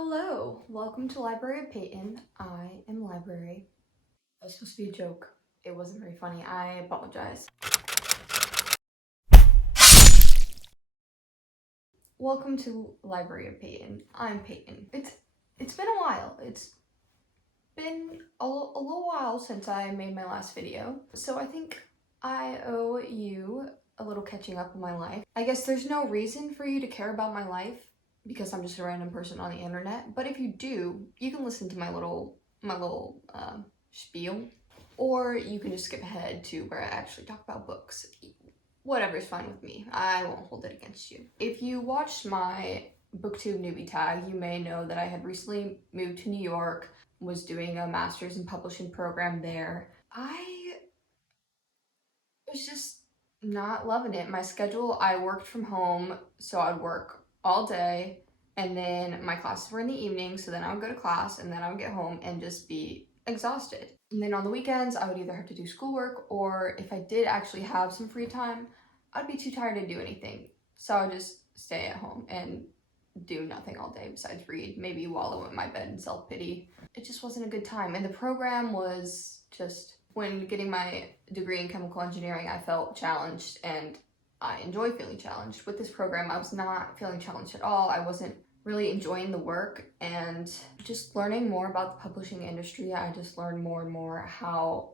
Hello, welcome to Library of Peyton. I am Library. That was supposed to be a joke. It wasn't very funny. I apologize. Welcome to Library of Peyton. I'm Peyton. It's been a while. It's been a little while since I made my last video, so I think I owe you a little catching up on my life. I guess there's no reason for you to care about my life because I'm just a random person on the internet, but if you do, you can listen to my little spiel, or you can just skip ahead to where I actually talk about books. Whatever's fine with me. I won't hold it against you. If you watched my booktube newbie tag, you may know that I had recently moved to New York, was doing a master's in publishing program there. I was just not loving it. My schedule, I worked from home, so I'd work all day, and then my classes were in the evening, so then I would go to class, and then I would get home and just be exhausted. And then on the weekends, I would either have to do schoolwork, or if I did actually have some free time, I'd be too tired to do anything. So I would just stay at home and do nothing all day besides read, maybe wallow in my bed in self-pity. It just wasn't a good time. And the program was just, when getting my degree in chemical engineering, I felt challenged, and I enjoy feeling challenged. With this program, I was not feeling challenged at all. I wasn't really enjoying the work, and just learning more about the publishing industry, I just learned more and more how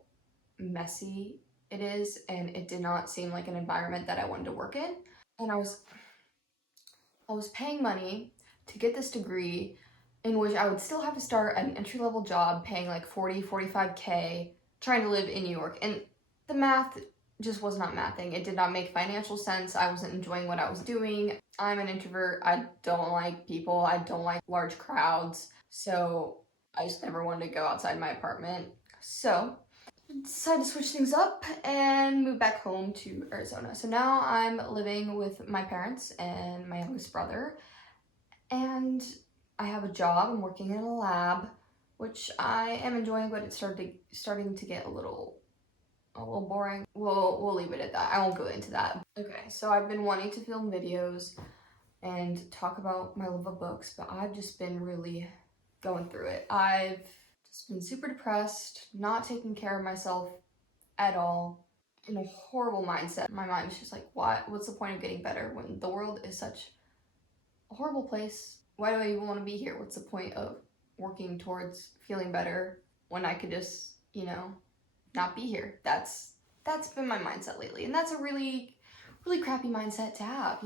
messy it is, and it did not seem like an environment that I wanted to work in. And I was paying money to get this degree in which I would still have to start at an entry-level job paying like 45K, trying to live in New York, and the math just was not mathing. It did not make financial sense. I wasn't enjoying what I was doing. I'm an introvert. I don't like people. I don't like large crowds. So I just never wanted to go outside my apartment. So I decided to switch things up and move back home to Arizona. So now I'm living with my parents and my youngest brother, and I have a job. I'm working in a lab, which I am enjoying, but it's starting to get a little boring. We'll leave it at that. I won't go into that. Okay, so I've been wanting to film videos and talk about my love of books, but I've just been really going through it. I've just been super depressed, not taking care of myself at all, in a horrible mindset. My mind is just like, what's the point of getting better when the world is such a horrible place? Why do I even want to be here? What's the point of working towards feeling better when I could just, not be here? That's been my mindset lately, and that's a really crappy mindset to have,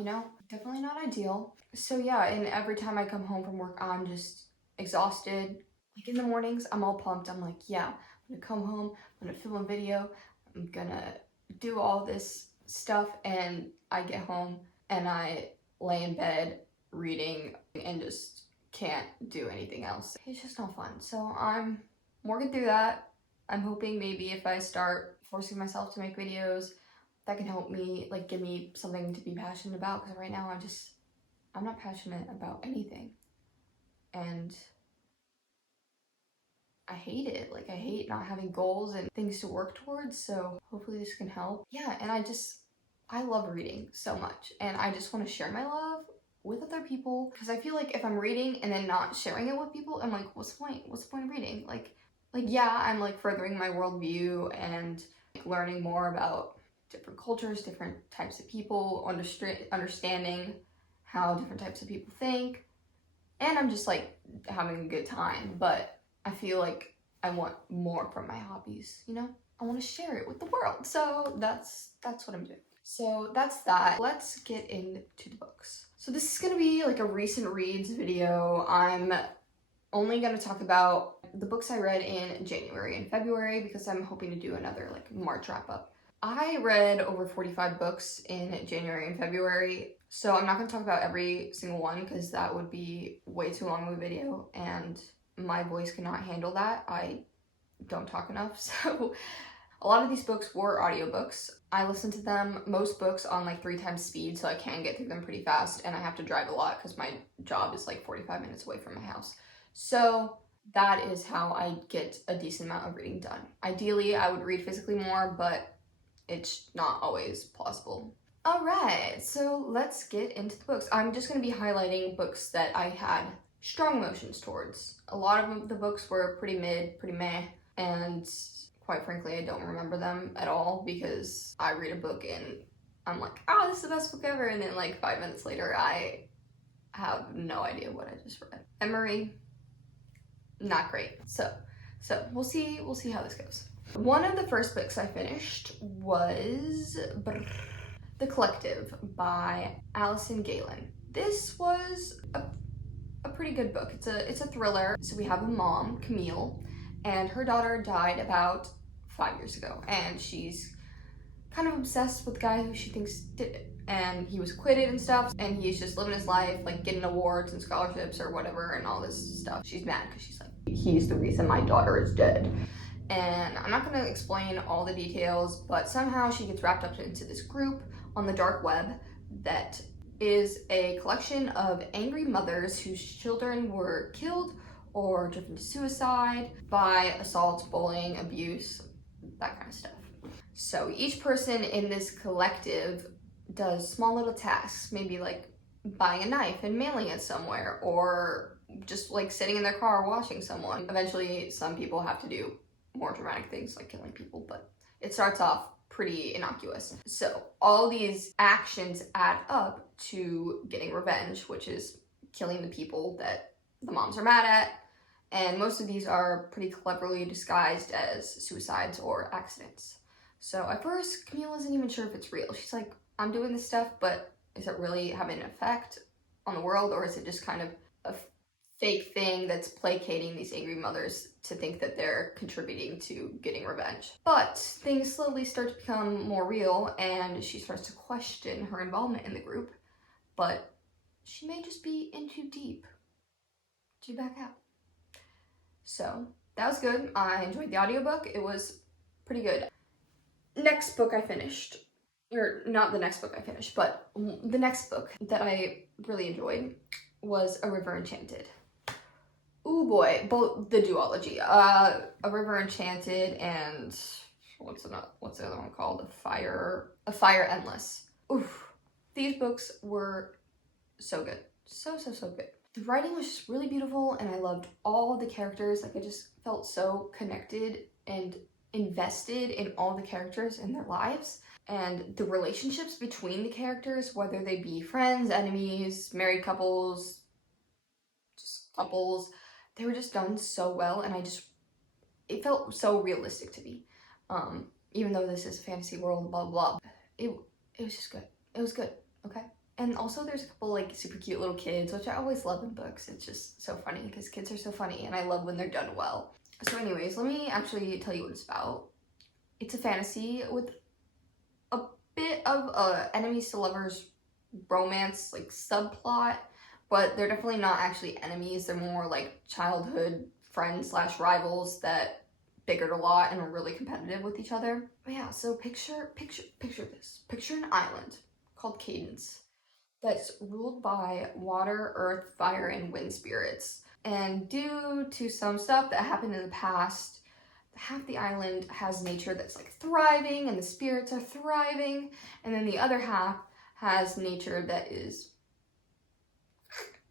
Definitely not ideal. So yeah, and every time I come home from work, I'm just exhausted. Like in the mornings, I'm all pumped. I'm like, yeah, I'm gonna come home, I'm gonna film a video, I'm gonna do all this stuff, and I get home and I lay in bed reading and just can't do anything else. It's just not fun. So I'm working through that. I'm hoping maybe if I start forcing myself to make videos, that can help me, like, give me something to be passionate about, because right now I'm not passionate about anything, and I hate it. Like, I hate not having goals and things to work towards, so hopefully this can help. Yeah, and I love reading so much, and I just want to share my love with other people, because I feel like if I'm reading and then not sharing it with people, I'm like, what's the point? What's the point of reading? Like yeah, I'm like furthering my worldview and like learning more about different cultures, different types of people, understanding how different types of people think, and I'm just like having a good time. But I feel like I want more from my hobbies, I want to share it with the world. So that's what I'm doing. So that's that. Let's get into the books. So this is gonna be like a recent reads video. I'm only gonna talk about the books I read in January and February, because I'm hoping to do another like March wrap up. I read over 45 books in January and February, so I'm not gonna talk about every single one because that would be way too long of a video, and my voice cannot handle that. I don't talk enough. So a lot of these books were audiobooks. I listened to them, most books, on like 3 times speed, so I can get through them pretty fast, and I have to drive a lot because my job is like 45 minutes away from my house. So that is how I get a decent amount of reading done. Ideally, I would read physically more, but it's not always possible. All right, so let's get into the books. I'm just gonna be highlighting books that I had strong emotions towards. A lot of the books were pretty mid, pretty meh, and quite frankly, I don't remember them at all because I read a book and I'm like, oh, this is the best book ever, and then like 5 minutes later, I have no idea what I just read. Memory, not great. So we'll see how this goes. One of the first books I finished was The Collective by Allison Galen. This was a pretty good book. It's a thriller. So we have a mom, Camille, and her daughter died about 5 years ago, and she's kind of obsessed with the guy who she thinks did it. And he was acquitted and stuff, and he's just living his life, like getting awards and scholarships or whatever and all this stuff. She's mad because she's like, he's the reason my daughter is dead. And I'm not gonna explain all the details, but somehow she gets wrapped up into this group on the dark web that is a collection of angry mothers whose children were killed or driven to suicide by assault, bullying, abuse, that kind of stuff. So each person in this collective does small little tasks, maybe like buying a knife and mailing it somewhere, or just like sitting in their car watching someone. Eventually, some people have to do more dramatic things like killing people, but it starts off pretty innocuous. So all these actions add up to getting revenge, which is killing the people that the moms are mad at. And most of these are pretty cleverly disguised as suicides or accidents. So at first, Camille isn't even sure if it's real. She's like, I'm doing this stuff, but is it really having an effect on the world, or is it just kind of a fake thing that's placating these angry mothers to think that they're contributing to getting revenge? But things slowly start to become more real, and she starts to question her involvement in the group, but she may just be in too deep to back out. So that was good. I enjoyed the audiobook. It was pretty good. Next book I finished, or not the next book I finished, but the next book that I really enjoyed was A River Enchanted. Ooh boy, both the duology. A River Enchanted and what's the other one called? A Fire Endless. Oof. These books were so good. So good. The writing was just really beautiful, and I loved all of the characters. Like, I just felt so connected and invested in all the characters and their lives, and the relationships between the characters, whether they be friends, enemies, married couples, just couples, they were just done so well, and it felt so realistic to me. Even though this is a fantasy world, blah blah, it was just good. It was good, okay? And also there's a couple like super cute little kids, which I always love in books. It's just so funny because kids are so funny, and I love when they're done well. So anyways, let me actually tell you what it's about. It's a fantasy with a bit of enemies to lovers romance like subplot, but they're definitely not actually enemies. They're more like childhood friends / rivals that bickered a lot and were really competitive with each other. But yeah, so picture this. Picture an island called Cadence that's ruled by water, earth, fire, and wind spirits. And due to some stuff that happened in the past, half the island has nature that's like thriving and the spirits are thriving, and then the other half has nature that is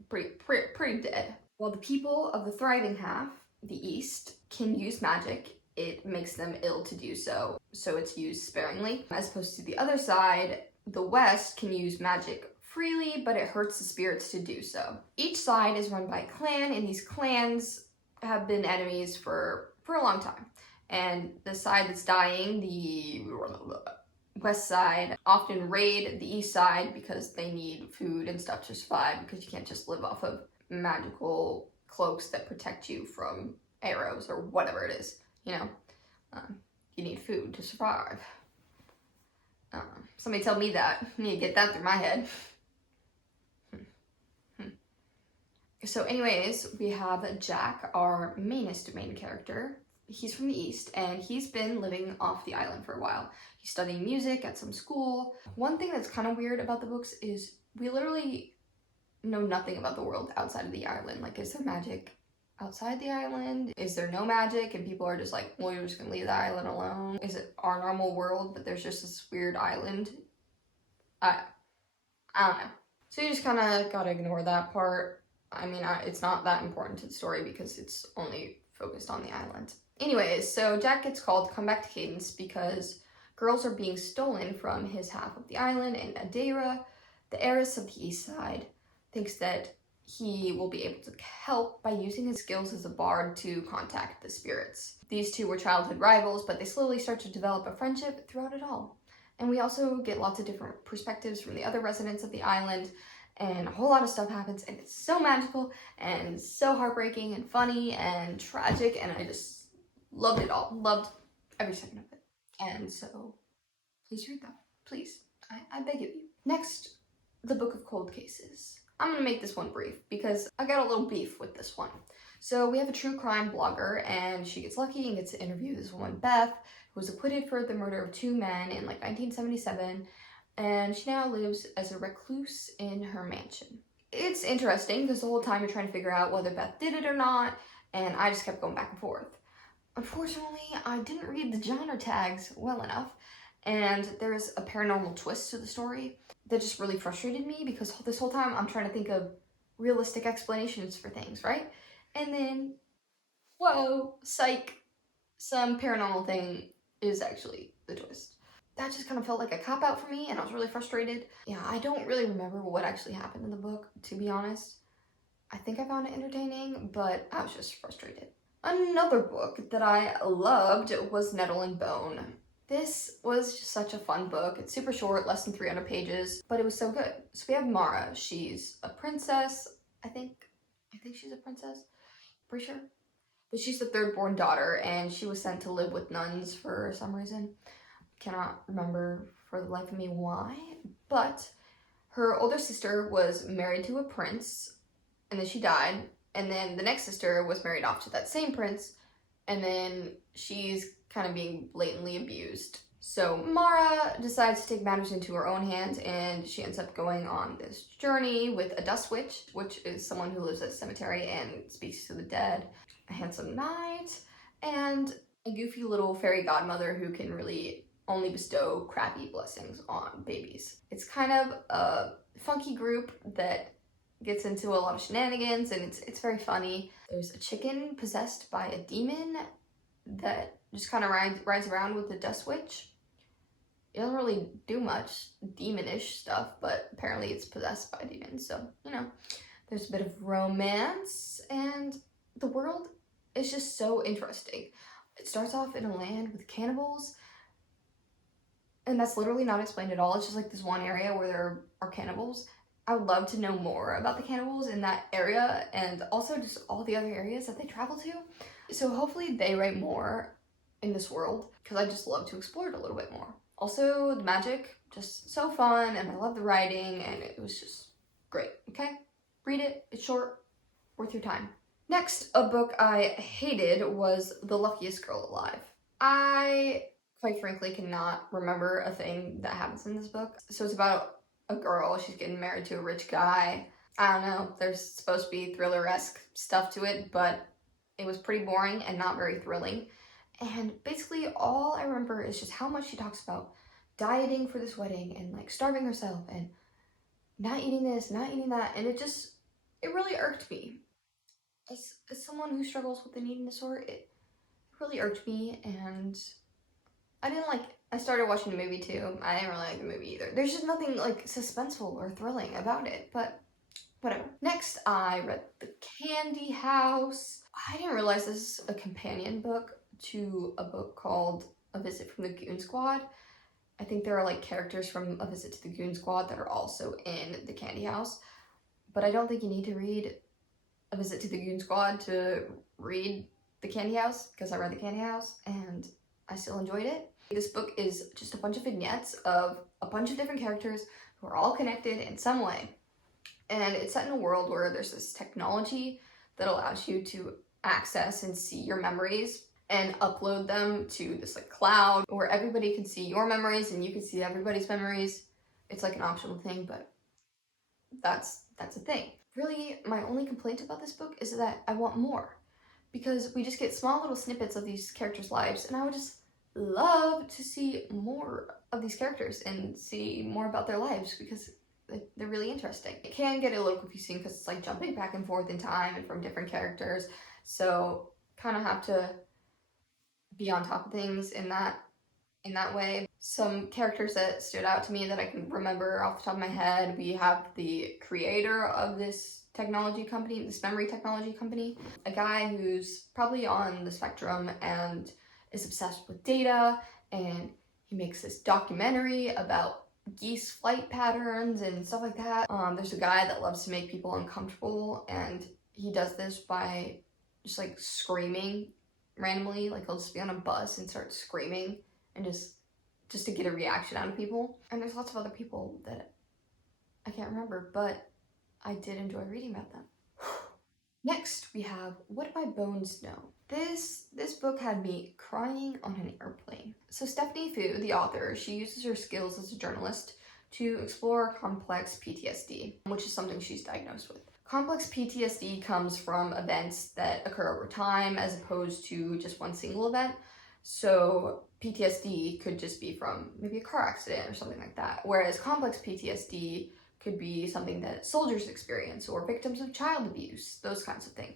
pretty dead. While the people of the thriving half, the east, can use magic, it makes them ill to do so, so it's used sparingly. As opposed to the other side, the west can use magic freely, but it hurts the spirits to do so. Each side is run by a clan, and these clans have been enemies for a long time. And the side that's dying, the west side, often raid the east side because they need food and stuff to survive, because you can't just live off of magical cloaks that protect you from arrows or whatever it is, you know? You need food to survive. Somebody tell me that. I need to get that through my head. So anyways, we have Jack, our main character. He's from the east, and he's been living off the island for a while. He's studying music at some school. One thing that's kind of weird about the books is we literally know nothing about the world outside of the island. Like, is there magic outside the island? Is there no magic and people are just like, well, you're just gonna leave the island alone? Is it our normal world, but there's just this weird island? I don't know. So you just kind of gotta ignore that part. I mean, it's not that important to the story because it's only focused on the island. Anyways, so Jack gets called to come back to Cadence because girls are being stolen from his half of the island, and Adara, the heiress of the East Side, thinks that he will be able to help by using his skills as a bard to contact the spirits. These two were childhood rivals, but they slowly start to develop a friendship throughout it all. And we also get lots of different perspectives from the other residents of the island, and a whole lot of stuff happens, and it's so magical and so heartbreaking and funny and tragic, and I just loved it all. Loved every second of it. And so, please read that. Please. I beg of you. Next, the Book of Cold Cases. I'm gonna make this one brief because I got a little beef with this one. So we have a true crime blogger, and she gets lucky and gets to interview this woman, Beth, who was acquitted for the murder of 2 men in like 1977, and she now lives as a recluse in her mansion. It's interesting because the whole time you're trying to figure out whether Beth did it or not, and I just kept going back and forth. Unfortunately, I didn't read the genre tags well enough, and there's a paranormal twist to the story that just really frustrated me because this whole time I'm trying to think of realistic explanations for things, right? And then, whoa, psych, some paranormal thing is actually the twist. That just kind of felt like a cop-out for me, and I was really frustrated. Yeah, I don't really remember what actually happened in the book, to be honest. I think I found it entertaining, but I was just frustrated. Another book that I loved was Nettle and Bone. This was just such a fun book. It's super short, less than 300 pages, but it was so good. So we have Mara. She's a princess, I think she's a princess, pretty sure. But she's the third born daughter, and she was sent to live with nuns for some reason. Cannot remember for the life of me why, but her older sister was married to a prince, and then she died, and then the next sister was married off to that same prince, and then she's kind of being blatantly abused. So Mara decides to take matters into her own hands, and she ends up going on this journey with a dust witch, which is someone who lives at a cemetery and speaks to the dead, a handsome knight, and a goofy little fairy godmother who can really only bestow crappy blessings on babies. It's kind of a funky group that gets into a lot of shenanigans, and it's very funny. There's a chicken possessed by a demon that just kind of rides around with the dust witch. It doesn't really do much demonish stuff, but apparently it's possessed by demons, so, you know. There's a bit of romance, and the world is just so interesting. It starts off in a land with cannibals, and that's literally not explained at all. It's just like this one area where there are cannibals. I would love to know more about the cannibals in that area, and also just all the other areas that they travel to. So hopefully they write more in this world, because I just love to explore it a little bit more. Also, the magic, just so fun, and I love the writing, and it was just great, okay? Read it, it's short, worth your time. Next, a book I hated was The Luckiest Girl Alive. I, quite frankly, cannot remember a thing that happens in this book. So it's about a girl, she's getting married to a rich guy. I don't know, there's supposed to be thriller-esque stuff to it, but it was pretty boring and not very thrilling. And basically all I remember is just how much she talks about dieting for this wedding and like starving herself and not eating this, not eating that, and it really irked me. As someone who struggles with an eating disorder, it really irked me, and I started watching the movie too. I didn't really like the movie either. There's just nothing like suspenseful or thrilling about it, but whatever. Next, I read The Candy House. I didn't realize this is a companion book to a book called A Visit from the Goon Squad. I think there are like characters from A Visit to the Goon Squad that are also in The Candy House, but I don't think you need to read A Visit to the Goon Squad to read The Candy House, because I read The Candy House and I still enjoyed it. This book is just a bunch of vignettes of a bunch of different characters who are all connected in some way. And it's set in a world where there's this technology that allows you to access and see your memories and upload them to this like cloud where everybody can see your memories and you can see everybody's memories. It's like an optional thing, but that's a thing. Really, my only complaint about this book is that I want more, because we just get small little snippets of these characters' lives, and I would just love to see more of these characters and see more about their lives, because they're really interesting. It can get a little confusing because it's like jumping back and forth in time and from different characters, so kind of have to be on top of things in that way. Some characters that stood out to me that I can remember off the top of my head, we have the creator of this technology company, this memory technology company, a guy who's probably on the spectrum and is obsessed with data, and he makes this documentary about geese flight patterns and stuff like that. There's a guy that loves to make people uncomfortable, and he does this by just like screaming randomly. Like he'll just be on a bus and start screaming and just to get a reaction out of people. And there's lots of other people that I can't remember, but I did enjoy reading about them. Next, we have What My Bones Know. This book had me crying on an airplane. So Stephanie Fu, the author, she uses her skills as a journalist to explore complex PTSD, which is something she's diagnosed with. Complex PTSD comes from events that occur over time as opposed to just one single event. So PTSD could just be from maybe a car accident or something like that, whereas complex PTSD could be something that soldiers experience or victims of child abuse, those kinds of things.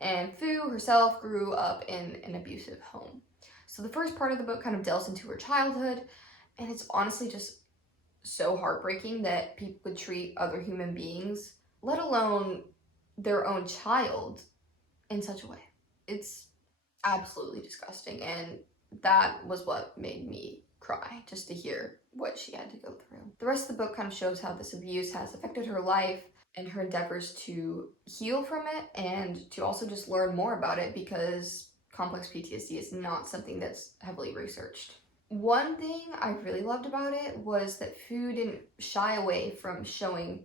And Fu herself grew up in an abusive home. So the first part of the book kind of delves into her childhood, and it's honestly just so heartbreaking that people would treat other human beings, let alone their own child, in such a way. It's absolutely disgusting, and that was what made me cry, just to hear what she had to go through. The rest of the book kind of shows how this abuse has affected her life and her endeavors to heal from it and to also just learn more about it, because complex PTSD is not something that's heavily researched. One thing I really loved about it was that Fu didn't shy away from showing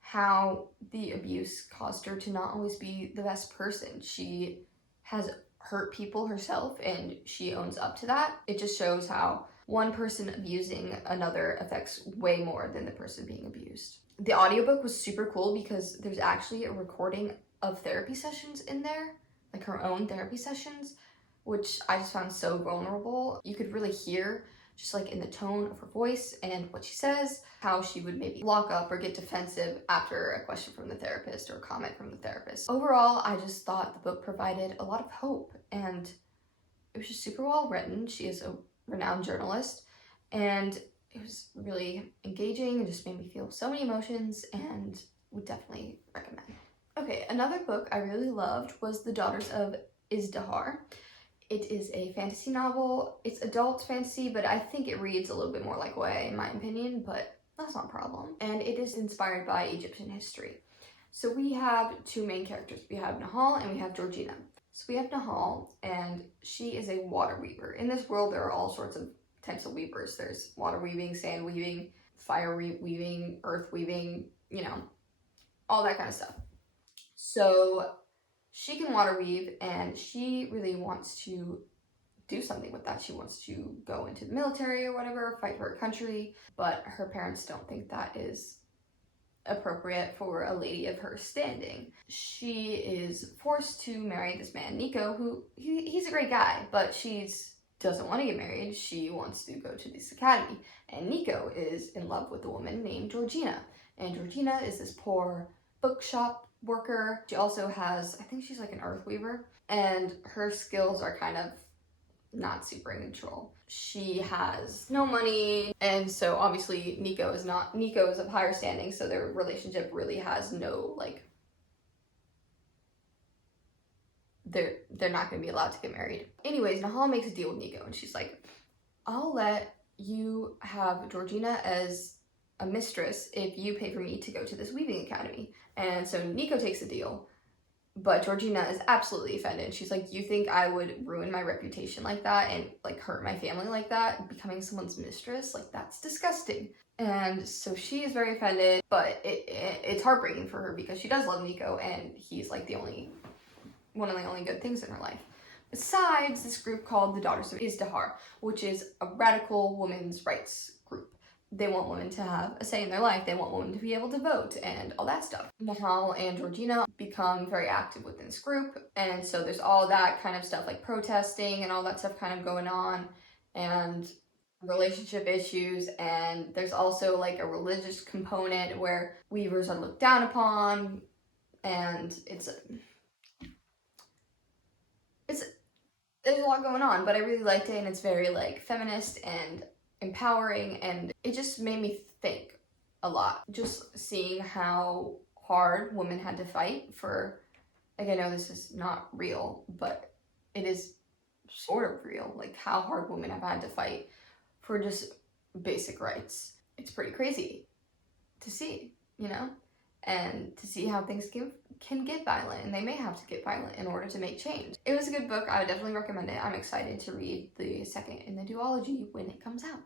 how the abuse caused her to not always be the best person. She has hurt people herself and she owns up to that. It just shows how one person abusing another affects way more than the person being abused. The audiobook was super cool because there's actually a recording of therapy sessions in there, like her own therapy sessions, which I just found so vulnerable. You could really hear just like in the tone of her voice and what she says, how she would maybe lock up or get defensive after a question from the therapist or a comment from the therapist. Overall, I just thought the book provided a lot of hope, and it was just super well written. She is a renowned journalist, and it was really engaging and just made me feel so many emotions, and would definitely recommend. Okay, another book I really loved was The Daughters of Isdahar. It is a fantasy novel. It's adult fantasy, but I think it reads a little bit more like YA in my opinion, but that's not a problem. And it is inspired by Egyptian history. So we have two main characters. We have Nahal and we have Georgina. So we have Nahal, and she is a water weaver. In this world, there are all sorts of types of weavers. There's water weaving, sand weaving, fire weaving, earth weaving, you know, all that kind of stuff. So she can water weave, and she really wants to do something with that. She wants to go into the military or whatever, fight for her country, but her parents don't think that is appropriate for a lady of her standing. She is forced to marry this man, Nico, who he's a great guy, but she doesn't want to get married. She wants to go to this academy, and Nico is in love with a woman named Georgina, and Georgina is this poor bookshop worker. She also has, I think she's like an earth weaver, and her skills are kind of not super in control. She has no money, and so obviously Nico is of higher standing, so their relationship really has no, like, they're not going to be allowed to get married. Anyways, Nahal makes a deal with Nico, and she's like, I'll let you have Georgina as a mistress if you pay for me to go to this weaving academy. And so Nico takes the deal, but Georgina is absolutely offended. She's like, you think I would ruin my reputation like that and like hurt my family like that, becoming someone's mistress? Like, that's disgusting. And so she is very offended, but it's heartbreaking for her because she does love Nico, and he's like one of the only good things in her life. Besides this group called the Daughters of Isdahar, which is a radical women's rights group. They want women to have a say in their life. They want women to be able to vote and all that stuff. Nahal and Georgina become very active within this group, and so there's all that kind of stuff like protesting and all that stuff kind of going on, and relationship issues, and there's also like a religious component where weavers are looked down upon, and it's there's a lot going on, but I really liked it, and it's very like feminist and empowering, and it just made me think a lot. Just seeing how hard women had to fight for, like, I know this is not real, but it is sort of real, like how hard women have had to fight for just basic rights. It's pretty crazy to see, you know? And to see how things can get violent, and they may have to get violent in order to make change. It was a good book. I would definitely recommend it. I'm excited to read the second in the duology when it comes out.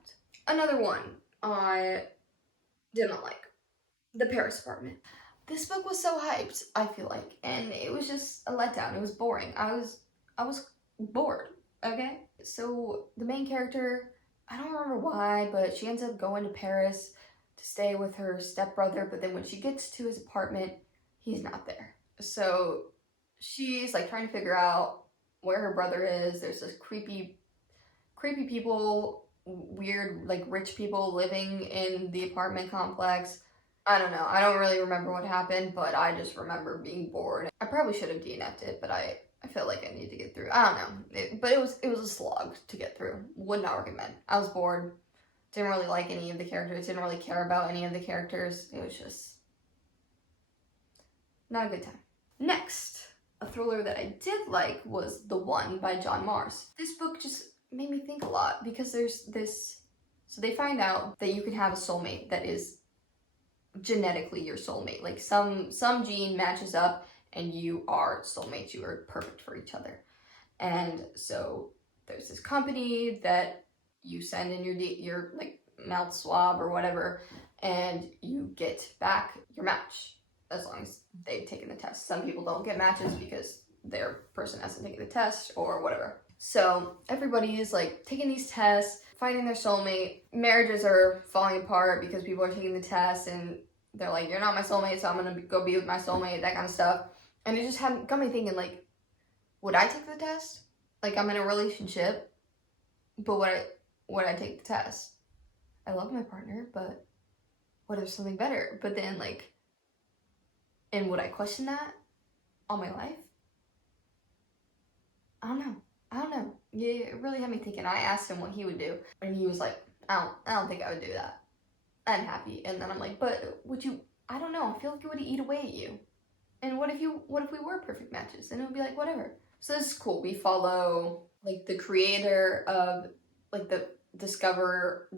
Another one I did not like, The Paris Apartment. This book was so hyped, I feel like, and it was just a letdown. It was boring. I was bored, okay? So the main character, I don't remember why, but she ends up going to Paris to stay with her stepbrother, but then when she gets to his apartment, he's not there. So she's like trying to figure out where her brother is. There's this creepy people, weird like rich people living in the apartment complex. I don't know. I don't really remember what happened, but I just remember being bored. I probably should have DNF'd it, but I felt like I needed to get through. I don't know. But it was a slog to get through. Would not recommend. I was bored. Didn't really like any of the characters. Didn't really care about any of the characters. It was just not a good time. Next, a thriller that I did like was The One by John Mars. This book just made me think a lot, because there's this, so they find out that you can have a soulmate that is genetically your soulmate. Like some gene matches up and you are soulmates. You are perfect for each other. And so there's this company that you send in your like mouth swab or whatever, and you get back your match as long as they've taken the test. Some people don't get matches because their person hasn't taken the test or whatever. So everybody is like taking these tests, finding their soulmate. Marriages are falling apart because people are taking the test and they're like, you're not my soulmate, so I'm gonna go be with my soulmate, that kind of stuff. And it just got me thinking, like, would I take the test? Like, I'm in a relationship, but would I take the test? I love my partner, but what if something better? But then, like, and would I question that all my life? I don't know. Yeah, it really had me thinking. I asked him what he would do, and he was like, I don't think I would do that. I'm happy. And then I'm like, but would you? I don't know. I feel like it would eat away at you. And what if we were perfect matches? And it would be like, whatever. So this is cool. We follow like the creator of like the discoverer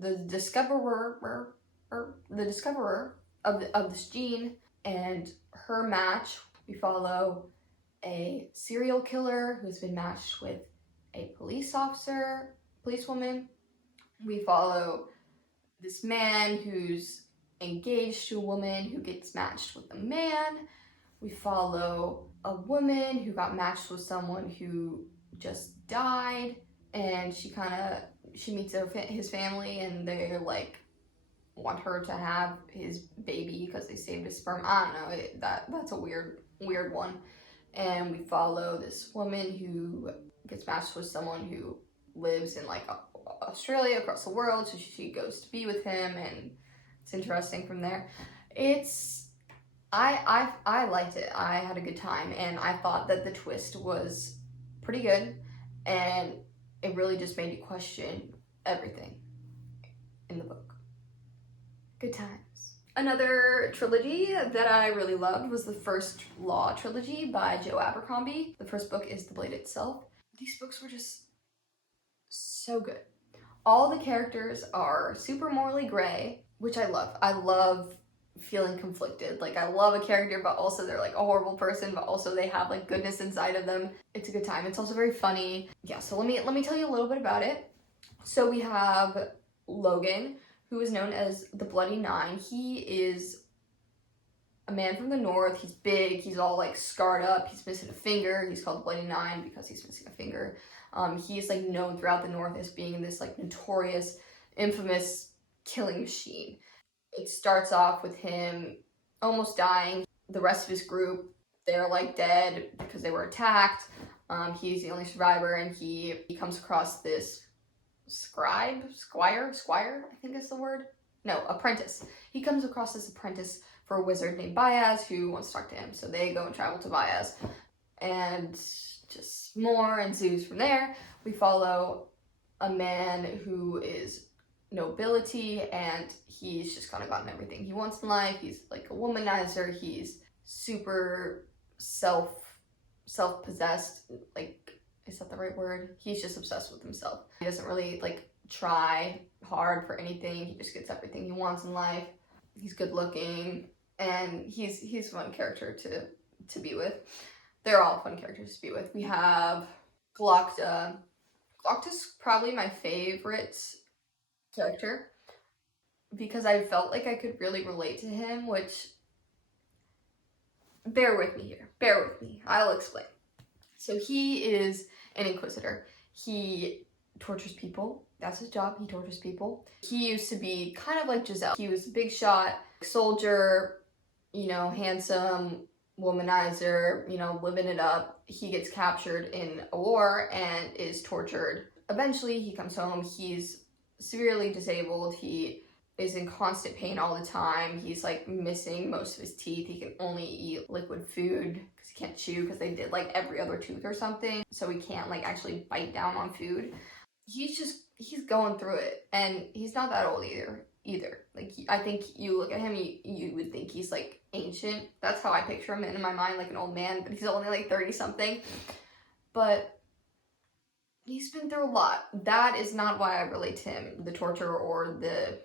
of this gene and her match. We follow a serial killer who's been matched with a policewoman. We follow this man who's engaged to a woman who gets matched with a man. We follow a woman who got matched with someone who just died, and she meets his family, and they like want her to have his baby because they saved his sperm. I don't know, that's a weird one. And we follow this woman who gets matched with someone who lives in like Australia, across the world, so she goes to be with him, and it's interesting from there. I liked it. I had a good time, and I thought that the twist was pretty good, and it really just made you question everything in the book. Good times. Another trilogy that I really loved was the First Law trilogy by Joe Abercrombie. The first book is The Blade Itself. These books were just so good. All the characters are super morally gray, which I love. I love feeling conflicted. Like, I love a character, but also they're like a horrible person, but also they have like goodness inside of them. It's a good time. It's also very funny. Yeah, so let me tell you a little bit about it. So we have Logan, who is known as the Bloody Nine. He is a man from the north. He's big. He's all like scarred up. He's missing a finger. He's called the Bloody Nine because he's missing a finger. He's like known throughout the north as being this like notorious, infamous killing machine. It starts off with him almost dying. The rest of his group, they're like dead because they were attacked. He's the only survivor, and he comes across this squire, I think is the word. No, apprentice. He comes across this apprentice for a wizard named Baez who wants to talk to him. So they go and travel to Baez, and just more ensues from there. We follow a man who is nobility, and he's just kind of gotten everything he wants in life. He's like a womanizer. He's super self-possessed. Like, is that the right word? He's just obsessed with himself. He doesn't really like try hard for anything. He just gets everything he wants in life. He's good looking, and he's a fun character to be with. They're all fun characters to be with. We have Glocta. Glocta's probably my favorite character because I felt like I could really relate to him, which, bear with me here. Bear with me. I'll explain. So he is an inquisitor. He tortures people. That's his job. He tortures people. He used to be kind of like Giselle. He was a big shot, soldier, handsome, womanizer, living it up. He gets captured in a war and is tortured. Eventually, he comes home. He's severely disabled. He is in constant pain all the time. He's like missing most of his teeth. He can only eat liquid food because he can't chew because they did like every other tooth or something. So he can't like actually bite down on food. He's going through it, and he's not that old either. Like, I think you look at him, you would think he's like ancient. That's how I picture him in my mind, like an old man, but he's only like 30 something. But he's been through a lot. That is not why I relate to him, the torture or the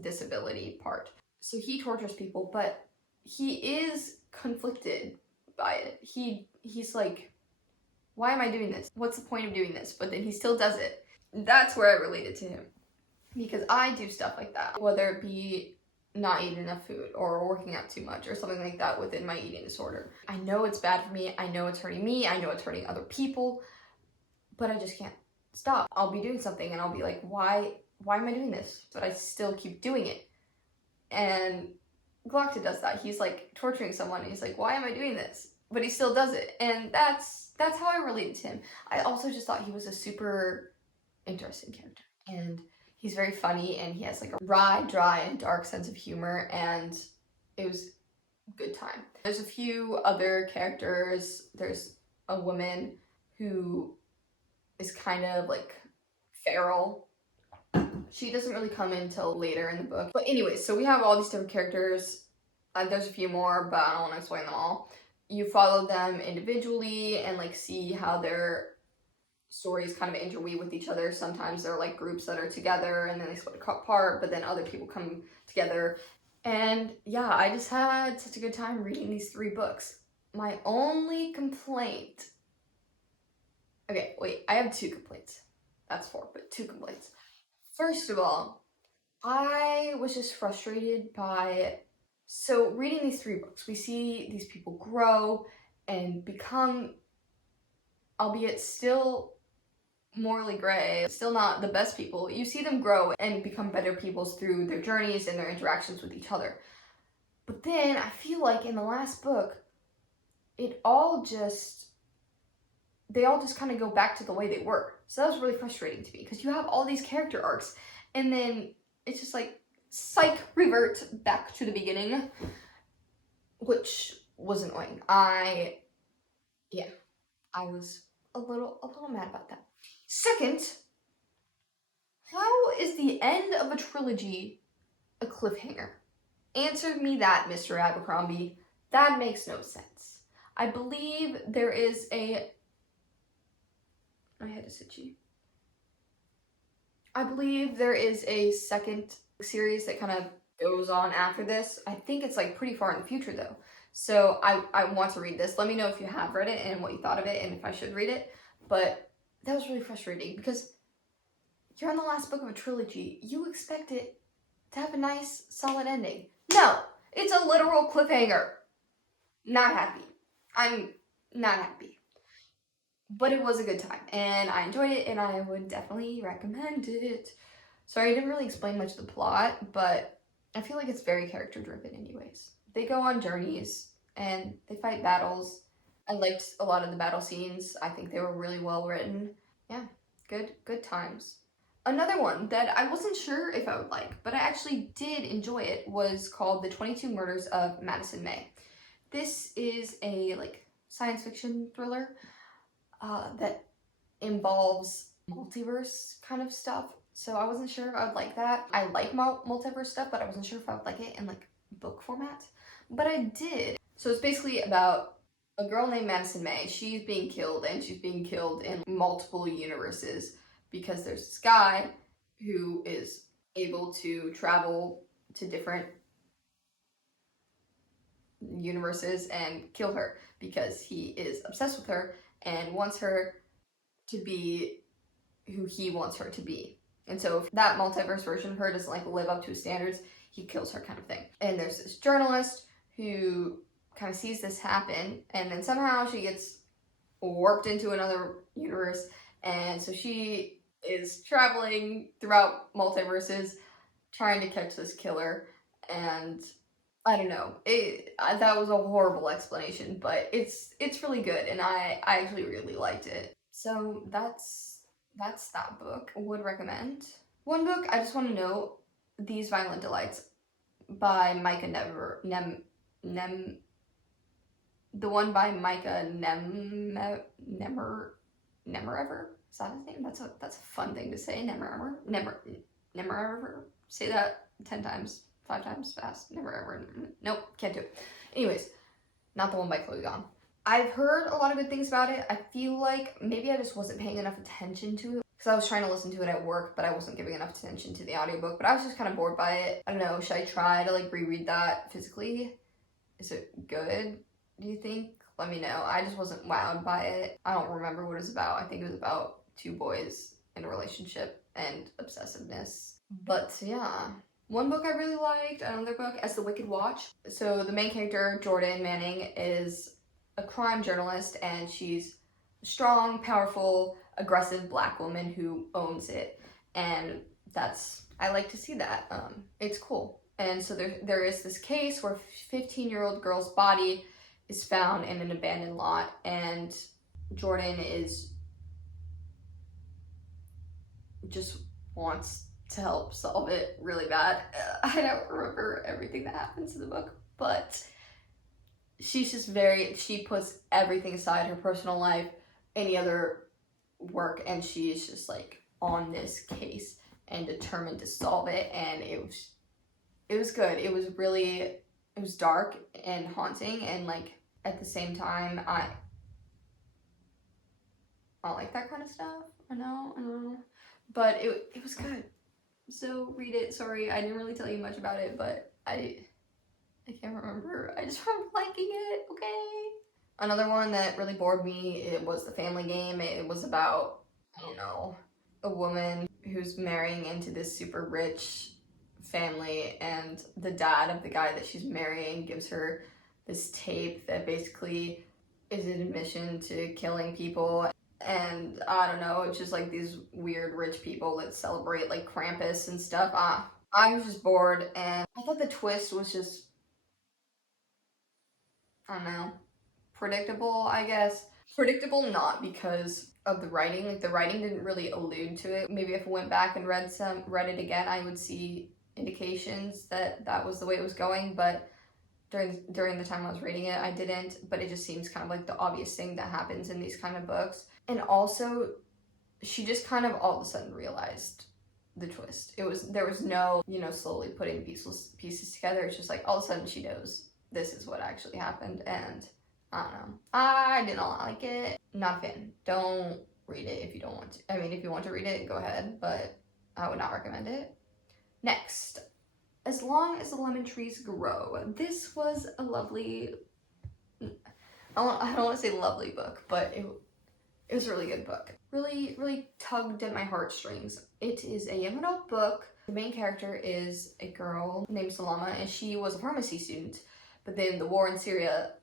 disability part. So he tortures people, but he is conflicted by it. He's like, why am I doing this? What's the point of doing this? But then he still does it. That's where I related to him, because I do stuff like that, whether it be not eating enough food or working out too much or something like that within my eating disorder. I know it's bad for me. I know it's hurting me. I know it's hurting other people, but I just can't stop. I'll be doing something and I'll be like, why am I doing this? But I still keep doing it. And Glocta does that. He's like torturing someone and he's like, why am I doing this? But he still does it. And that's how I related to him. I also just thought he was a super interesting character. And he's very funny, and he has like a dry, and dark sense of humor, and it was a good time. There's a few other characters. There's a woman who is kind of like feral. She doesn't really come in until later in the book. But anyways, so we have all these different characters. There's a few more, but I don't want to explain them all. You follow them individually and like see how their stories kind of interweave with each other. Sometimes they're like groups that are together and then they split apart, but then other people come together. And yeah, I just had such a good time reading these 3 books. My only complaint... Okay, wait, I have 2 complaints. That's 4, but 2 complaints. First of all, I was just frustrated by... So reading these 3 books, we see these people grow and become, albeit still morally gray, still not the best people. You see them grow and become better peoples through their journeys and their interactions with each other. But then I feel like in the last book, they all just kind of go back to the way they were. So that was really frustrating to me, because you have all these character arcs and then it's just like, psych, revert back to the beginning, which was annoying. I was a little mad about that. Second, how is the end of a trilogy a cliffhanger? Answer me that, Mr. Abercrombie. That makes no sense. I believe there is my head is itchy. I believe there is a second series that kind of goes on after this. I think it's like pretty far in the future though. So I want to read this. Let me know if you have read it and what you thought of it and if I should read it. But that was really frustrating because you're on the last book of a trilogy. You expect it to have a nice, solid ending. No, it's a literal cliffhanger. Not happy. I'm not happy. But it was a good time and I enjoyed it and I would definitely recommend it. Sorry, I didn't really explain much of the plot, but I feel like it's very character driven anyways. They go on journeys and they fight battles. I liked a lot of the battle scenes. I think they were really well written. Yeah, good times. Another one that I wasn't sure if I would like, but I actually did enjoy it, was called The 22 Murders of Madison May. This is a like science fiction thriller that involves multiverse kind of stuff. So I wasn't sure if I would like that. I like multiverse stuff, but I wasn't sure if I would like it in like book format. But I did. So it's basically about a girl named Madison May. She's being killed, and she's being killed in multiple universes because there's this guy who is able to travel to different universes and kill her because he is obsessed with her and wants her to be who he wants her to be. And so if that multiverse version of her doesn't like live up to his standards, he kills her, kind of thing. And there's this journalist who kind of sees this happen, and then somehow she gets warped into another universe, and so she is traveling throughout multiverses trying to catch this killer. And I don't know, that was a horrible explanation, but it's really good, and I actually really liked it. So that's that book. Would recommend. One book I just want to note, These Violent Delights by Micah the one by Micah Nemerever. Is that his name? That's a fun thing to say. Nemerever. Say that 10 times, 5 times fast. Nemerever. Nope, can't do it. Anyways, not the one by Chloe Gone. I've heard a lot of good things about it. I feel like maybe I just wasn't paying enough attention to it because I was trying to listen to it at work, but I wasn't giving enough attention to the audiobook. But I was just kind of bored by it. I don't know, should I try to like reread that physically? Is it good, do you think? Let me know. I just wasn't wowed by it. I don't remember what it was about. I think it was about 2 boys in a relationship and obsessiveness. But yeah. One book I really liked, another book, As the Wicked Watch. So the main character, Jordan Manning, is a crime journalist, and she's a strong, powerful, aggressive Black woman who owns it. And I like to see that. It's cool. And so there is this case where a 15-year-old girl's body is found in an abandoned lot, and Jordan just wants to help solve it really bad. I don't remember everything that happens in the book, but she's just she puts everything aside, her personal life, any other work, and she's just like on this case and determined to solve it. And it was good. It was dark and haunting, and like at the same time I like that kind of stuff. I know. But it was good. So read it. Sorry, I didn't really tell you much about it, but I can't remember. I just remember liking it, okay? Another one that really bored me, it was The Family Game. It was about, I don't know, a woman who's marrying into this super rich family, and the dad of the guy that she's marrying gives her this tape that basically is an admission to killing people. And I don't know, it's just like these weird rich people that celebrate like Krampus and stuff. I was just bored, and I thought the twist was just, I don't know, predictable, I guess. Predictable not because of the writing. Like the writing didn't really allude to it. Maybe if I went back and read it again, I would see indications that was the way it was going, but during the time I was reading it, I didn't. But it just seems kind of like the obvious thing that happens in these kind of books. And also, she just kind of all of a sudden realized the twist. There was no, slowly putting pieces together. It's just like all of a sudden she knows this is what actually happened, and I don't know. I did not like it. Not a fan. Don't read it if you don't want to. I mean, if you want to read it, go ahead, but I would not recommend it. Next, As Long as the Lemon Trees Grow. This was a lovely, I don't want to say lovely book, but it was a really good book. Really, really tugged at my heartstrings. It is a young adult book. The main character is a girl named Salama, and she was a pharmacy student, but then the war in Syria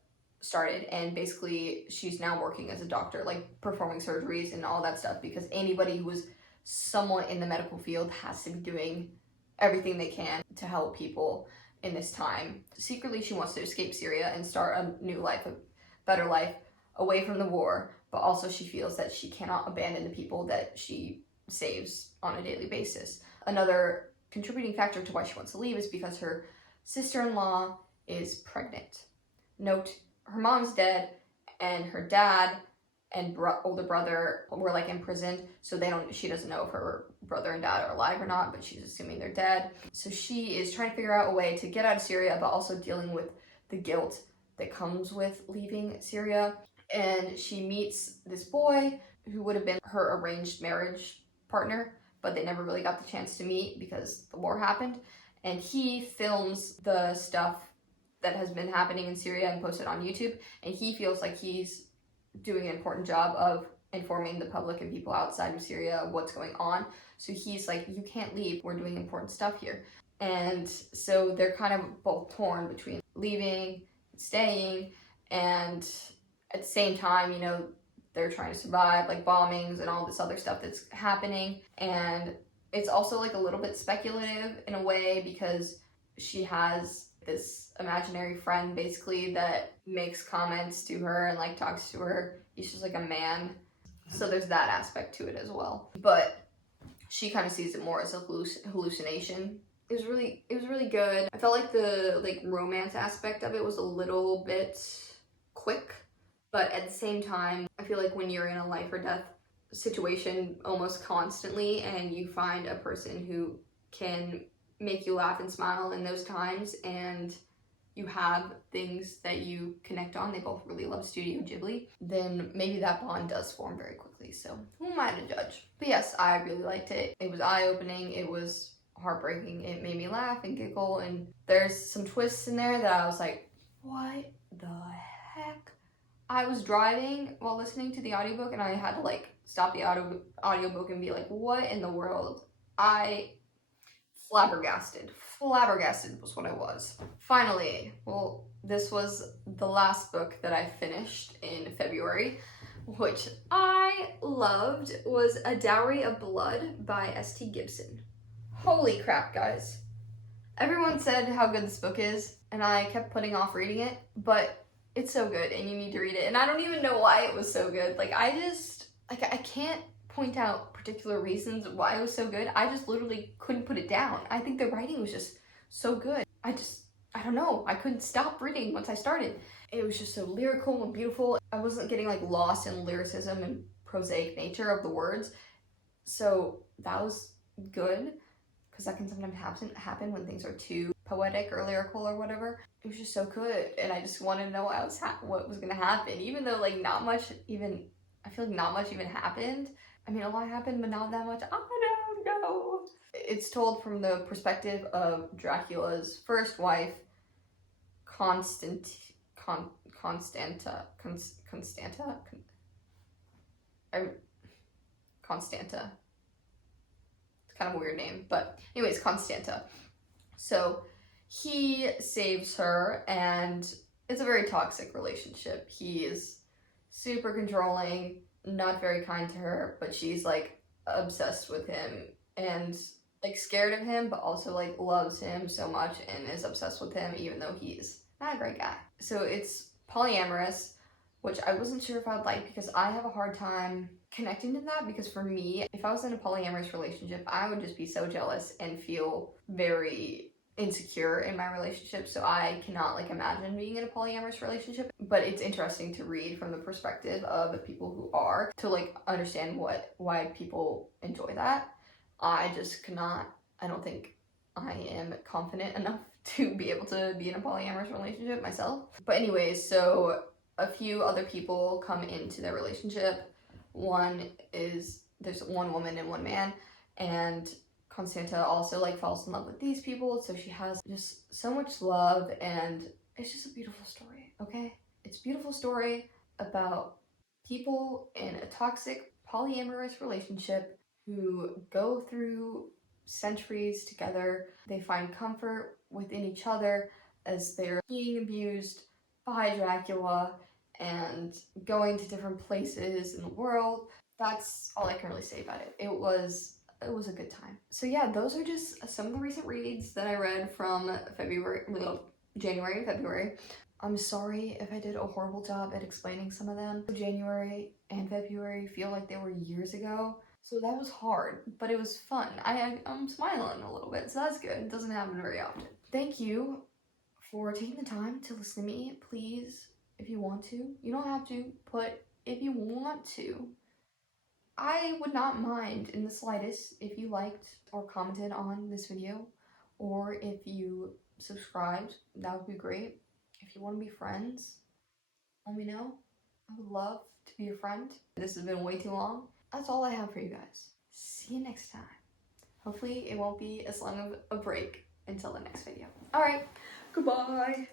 started, and basically she's now working as a doctor, like performing surgeries and all that stuff, because anybody who was somewhat in the medical field has to be doing everything they can to help people in this time. Secretly, she wants to escape Syria and start a new life, a better life, away from the war, but also she feels that she cannot abandon the people that she saves on a daily basis. Another contributing factor to why she wants to leave is because her sister-in-law is pregnant. Note, her mom's dead, and her dad and older brother were like imprisoned, so she doesn't know if her brother and dad are alive or not, but she's assuming they're dead. So she is trying to figure out a way to get out of Syria, but also dealing with the guilt that comes with leaving Syria. And she meets this boy who would have been her arranged marriage partner, but they never really got the chance to meet because the war happened. And he films the stuff that has been happening in Syria and posts it on YouTube, and he feels like he's doing an important job of informing the public and people outside of Syria of what's going on. So he's like, you can't leave, we're doing important stuff here. And so they're kind of both torn between leaving, staying, and at the same time, you know, they're trying to survive, like bombings and all this other stuff that's happening. And it's also like a little bit speculative in a way, because she has this imaginary friend basically that makes comments to her and like talks to her. He's just like a man. So there's that aspect to it as well. But she kind of sees it more as a hallucination. It was really good. I felt like the romance aspect of it was a little bit quick, but at the same time, I feel like when you're in a life or death situation almost constantly and you find a person who can make you laugh and smile in those times, and you have things that you connect on, they both really love Studio Ghibli, then maybe that bond does form very quickly. So who am I to judge? But yes, I really liked it. It was eye-opening, it was heartbreaking, it made me laugh and giggle, and there's some twists in there that I was like, what the heck? I was driving while listening to the audiobook, and I had to like stop the audiobook and be like, what in the world? Flabbergasted was what I was. Finally, well, this was the last book that I finished in February, which I loved, was A Dowry of Blood by S.T. Gibson. Holy crap, guys. Everyone said how good this book is, and I kept putting off reading it, but it's so good, and you need to read it. And I don't even know why it was so good. Like, I can't point out particular reasons why it was so good. I just literally couldn't put it down. I think the writing was just so good. I don't know. I couldn't stop reading once I started. It was just so lyrical and beautiful. I wasn't getting like lost in lyricism and prosaic nature of the words. So that was good, because that can sometimes happen when things are too poetic or lyrical or whatever. It was just so good, and I just wanted to know what was gonna happen, even though like I feel like not much even happened. I mean, a lot happened, but not that much. I don't know. It's told from the perspective of Dracula's first wife, Constanta. It's kind of a weird name, but anyways, Constanta. So he saves her, and it's a very toxic relationship. He is super controlling, not very kind to her, but she's like obsessed with him and like scared of him, but also like loves him so much and is obsessed with him, even though he's not a great guy. So it's polyamorous, which I wasn't sure if I would like, because I have a hard time connecting to that, because for me, if I was in a polyamorous relationship, I would just be so jealous and feel very insecure in my relationship, so I cannot like imagine being in a polyamorous relationship. But it's interesting to read from the perspective of the people who are, to like understand why people enjoy that. I just cannot. I don't think I am confident enough to be able to be in a polyamorous relationship myself. But anyways, so a few other people come into their relationship. There's one woman and one man, and Constanta also like falls in love with these people, so she has just so much love, and it's just a beautiful story, okay? It's a beautiful story about people in a toxic polyamorous relationship who go through centuries together. They find comfort within each other as they're being abused by Dracula and going to different places in the world. That's all I can really say about it. It was a good time. So yeah, those are just some of the recent reads that I read from January and February. I'm sorry if I did a horrible job at explaining some of them. January and February feel like they were years ago. So that was hard, but it was fun. I'm smiling a little bit, so that's good. It doesn't happen very often. Thank you for taking the time to listen to me. Please, if you want to, you don't have to, but if you want to, I would not mind in the slightest if you liked or commented on this video, or if you subscribed, that would be great. If you want to be friends, let me know. I would love to be your friend. This has been way too long. That's all I have for you guys. See you next time. Hopefully it won't be as long of a break until the next video. All right, goodbye.